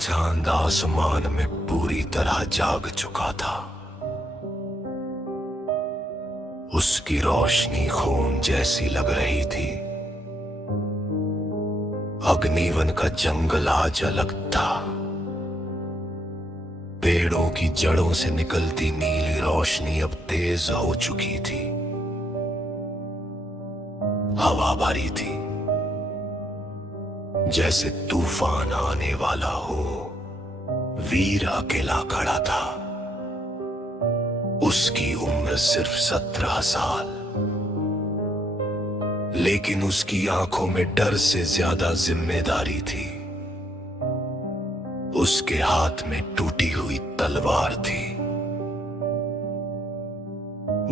चांद आसमान में पूरी तरह जाग चुका था। उसकी रोशनी खून जैसी लग रही थी। अग्निवन का जंगल आज अलग था। पेड़ों की जड़ों से निकलती नीली रोशनी अब तेज हो चुकी थी। हवा भरी थी, जैसे तूफान आने वाला हो। वीर अकेला खड़ा था। उसकी उम्र सिर्फ 17 साल, लेकिन उसकी आंखों में डर से ज्यादा जिम्मेदारी थी। उसके हाथ में टूटी हुई तलवार थी,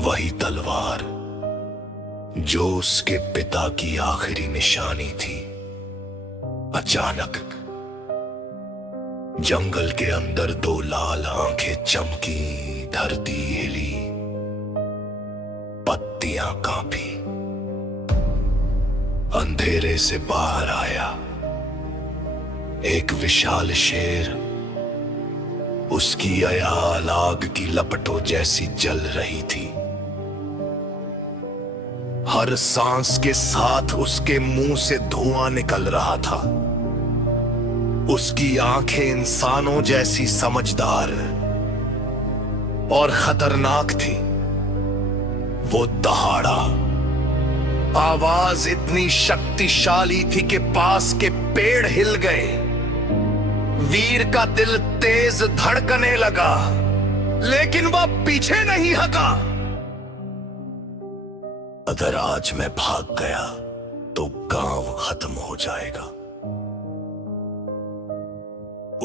वही तलवार जो उसके पिता की आखिरी निशानी थी। अचानक जंगल के अंदर दो लाल आंखें चमकी, धरती हिली, पत्तियां कांपी। अंधेरे से बाहर आया एक विशाल शेर। उसकी अयाल आग की लपटों जैसी जल रही थी। हर सांस के साथ उसके मुंह से धुआं निकल रहा था। उसकी आंखें इंसानों जैसी समझदार और खतरनाक थी। वो दहाड़ा, आवाज इतनी शक्तिशाली थी कि पास के पेड़ हिल गए। वीर का दिल तेज धड़कने लगा, लेकिन वह पीछे नहीं हटा। अगर आज मैं भाग गया तो गांव खत्म हो जाएगा,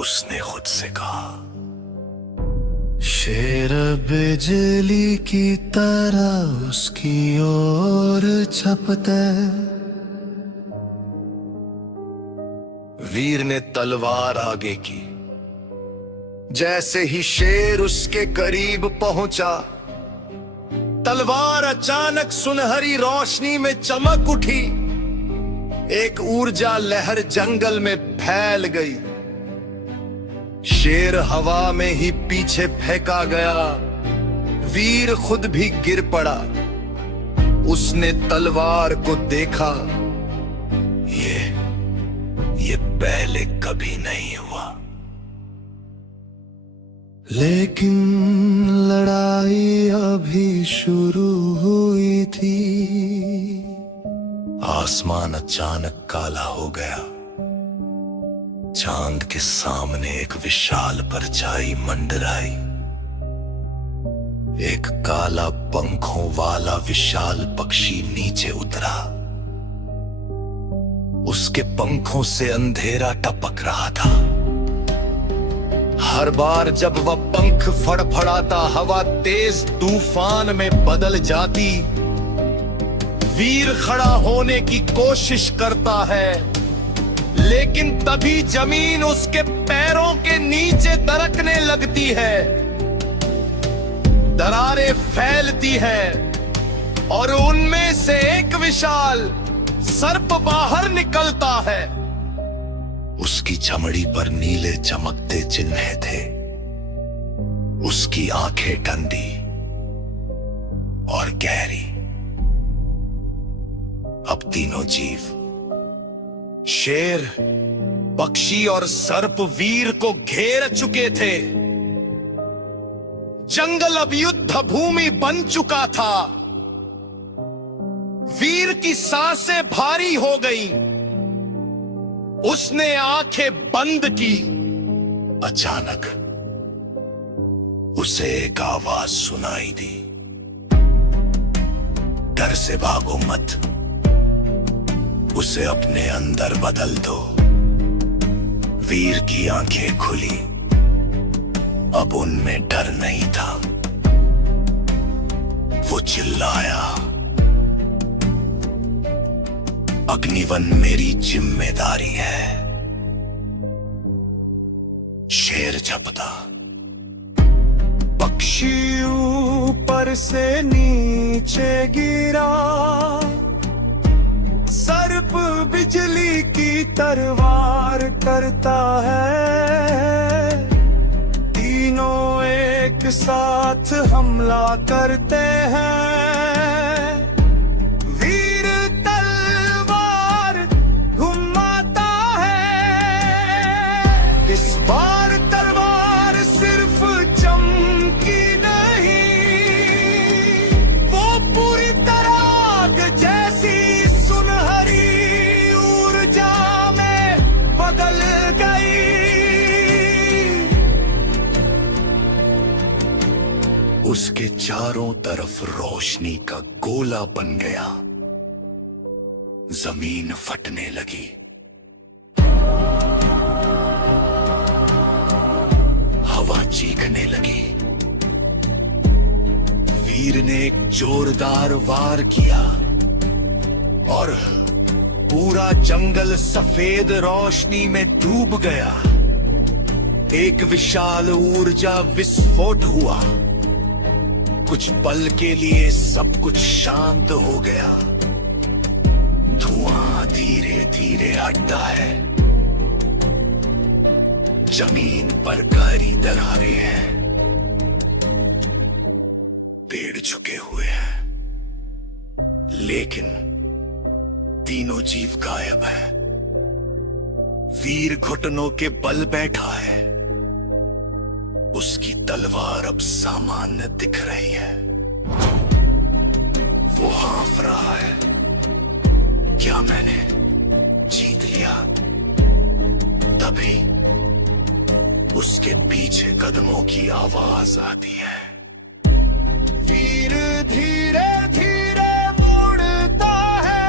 उसने खुद से कहा। शेर बिजली की तरह उसकी ओर झपटे। वीर ने तलवार आगे की। जैसे ही शेर उसके करीब पहुंचा, तलवार अचानक सुनहरी रोशनी में चमक उठी। एक ऊर्जा लहर जंगल में फैल गई। शेर हवा में ही पीछे फेंका गया। वीर खुद भी गिर पड़ा। उसने तलवार को देखा। ये पहले कभी नहीं हुआ। लेकिन लड़ाई अभी शुरू हुई थी। आसमान अचानक काला हो गया। चांद के सामने एक विशाल परछाई मंडराई। एक काला पंखों वाला विशाल पक्षी नीचे उतरा। उसके पंखों से अंधेरा टपक रहा था। हर बार जब वह पंख फड़फड़ाता, हवा तेज तूफान में बदल जाती। वीर खड़ा होने की कोशिश करता है, लेकिन तभी जमीन उसके पैरों के नीचे दरकने लगती है। दरारें फैलती हैं और उनमें से एक विशाल सर्प बाहर निकलता है। उसकी चमड़ी पर नीले चमकते चिन्ह थे। उसकी आंखें ठंडी और गहरी। अब तीनों जीव, शेर, पक्षी और सर्प, वीर को घेर चुके थे। जंगल अब युद्ध भूमि बन चुका था। वीर की सांसें भारी हो गई। उसने आंखें बंद की। अचानक उसे एक आवाज सुनाई दी। डर से भागो मत, उसे अपने अंदर बदल दो। वीर की आंखें खुली। अब उनमें डर नहीं था। वो चिल्लाया, अग्निवन मेरी जिम्मेदारी है। शेर झपटा। पक्षी ऊपर से नीचे गिरा। सर्प बिजली की तलवार करता है, तीनों एक साथ हमला करते हैं। वीर तलवार घुमाता है, इस बार तलवार सिर्फ चमकी नहीं, वो पूरी तरह आग जैसी सुनहरी ऊर्जा में बदल गई। उसके चारों तरफ रोशनी का गोला बन गया, जमीन फटने लगी, हवा चीखने लगी। वीर ने एक जोरदार वार किया और पूरा जंगल सफेद रोशनी में डूब गया। एक विशाल ऊर्जा विस्फोट हुआ, कुछ पल के लिए सब कुछ शांत हो गया। धुआं धीरे धीरे हटता है, जमीन पर गहरी दरारें हैं, पेड़ झुके हुए हैं, लेकिन तीनों जीव गायब है। वीर घुटनों के बल बैठा है, उसकी तलवार अब सामान्य दिख रही है। वो हाँफ रहा है, क्या मैंने जीत लिया? तभी उसके पीछे कदमों की आवाज आती है। वीर धीरे धीरे मुड़ता है,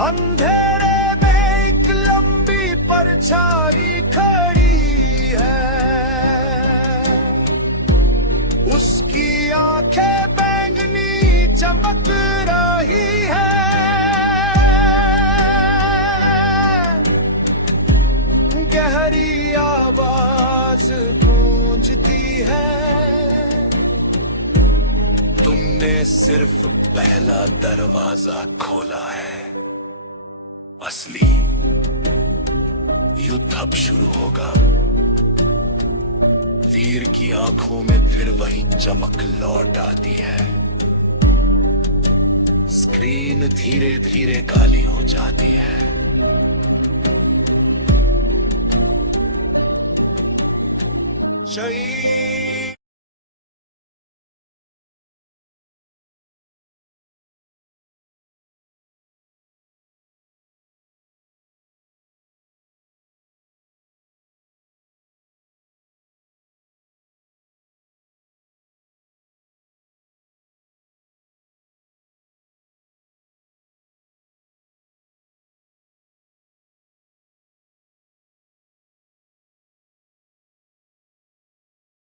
अंधेरे में एक लंबी परछाई खड़ी है। उसकी आंखें बैंगनी चमक रही है, गहरी आवाज गूंजती है। तुमने सिर्फ पहला दरवाजा खोला है, असली युद्ध अब शुरू होगा। वीर की आंखों में फिर वही चमक लौट आती है। स्क्रीन धीरे धीरे काली हो जाती है। शहीद